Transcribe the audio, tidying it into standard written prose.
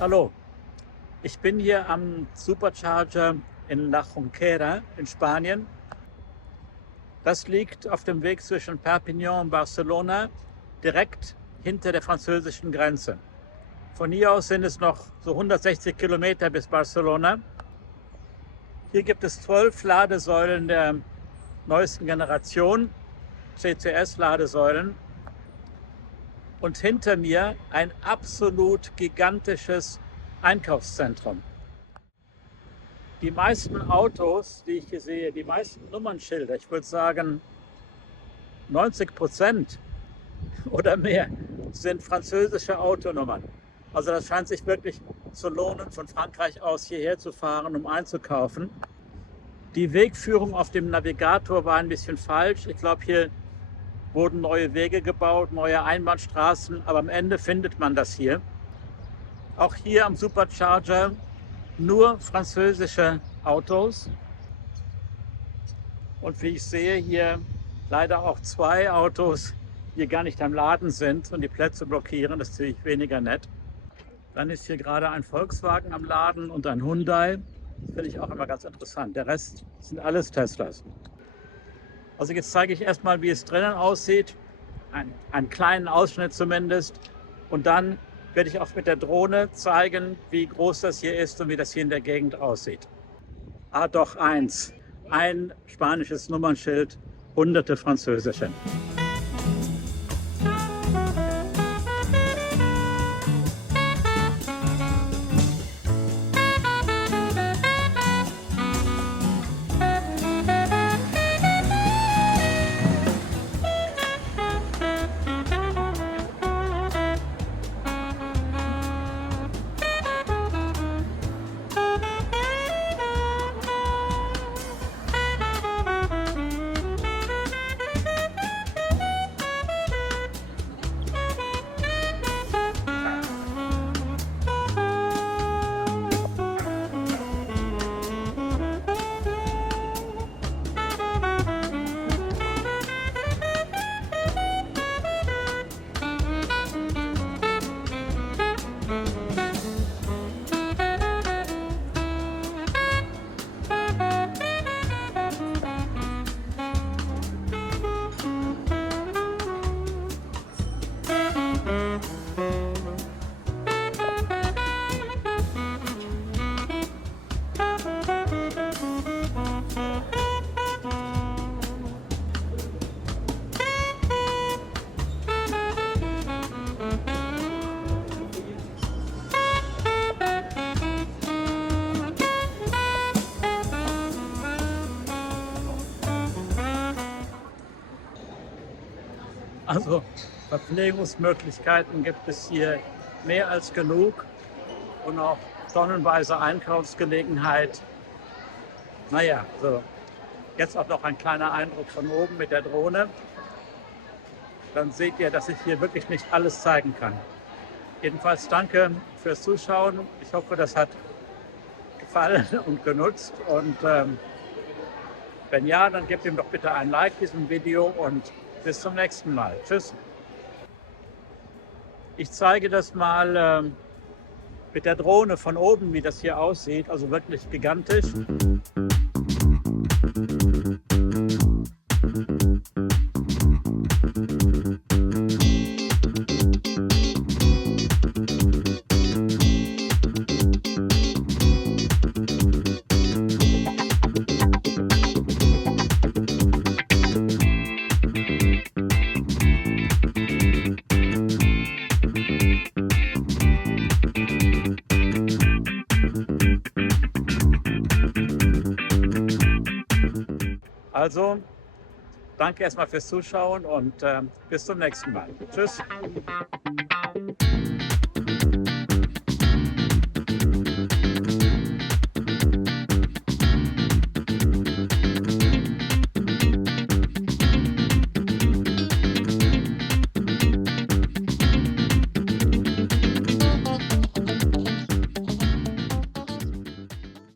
Hallo, ich bin hier am Supercharger in La Jonquera in Spanien. Das liegt auf dem Weg zwischen Perpignan und Barcelona, direkt hinter der französischen Grenze. Von hier aus sind es noch so 160 Kilometer bis Barcelona. Hier gibt es 12 Ladesäulen der neuesten Generation, CCS-Ladesäulen. Und hinter mir ein absolut gigantisches Einkaufszentrum. Die meisten Autos, die ich hier sehe, die meisten Nummernschilder, ich würde sagen 90% oder mehr, sind französische Autonummern. Also das scheint sich wirklich zu lohnen, von Frankreich aus hierher zu fahren, um einzukaufen. Die Wegführung auf dem Navigator war ein bisschen falsch. Ich glaube, hier wurden neue Wege gebaut, neue Einbahnstraßen, aber am Ende findet man das hier. Auch hier am Supercharger nur französische Autos. Und wie ich sehe, hier leider auch 2 Autos, die gar nicht am Laden sind und die Plätze blockieren. Das ist natürlich weniger nett. Dann ist hier gerade ein Volkswagen am Laden und ein Hyundai. Das finde ich auch immer ganz interessant. Der Rest sind alles Teslas. Also jetzt zeige ich erstmal, wie es drinnen aussieht, einen kleinen Ausschnitt zumindest. Und dann werde ich auch mit der Drohne zeigen, wie groß das hier ist und wie das hier in der Gegend aussieht. Ah, doch eins, ein spanisches Nummernschild, hunderte französische. Also Verpflegungsmöglichkeiten gibt es hier mehr als genug und auch tonnenweise Einkaufsgelegenheit. Naja, so jetzt auch noch ein kleiner Eindruck von oben mit der Drohne. Dann seht ihr, dass ich hier wirklich nicht alles zeigen kann. Jedenfalls danke fürs Zuschauen. Ich hoffe, das hat gefallen und genutzt. Und wenn ja, dann gebt ihm doch bitte ein Like diesem Video und bis zum nächsten Mal. Tschüss. Ich zeige das mal mit der Drohne von oben, wie das hier aussieht. Also wirklich gigantisch. Also, danke erstmal fürs Zuschauen und bis zum nächsten Mal. Tschüss.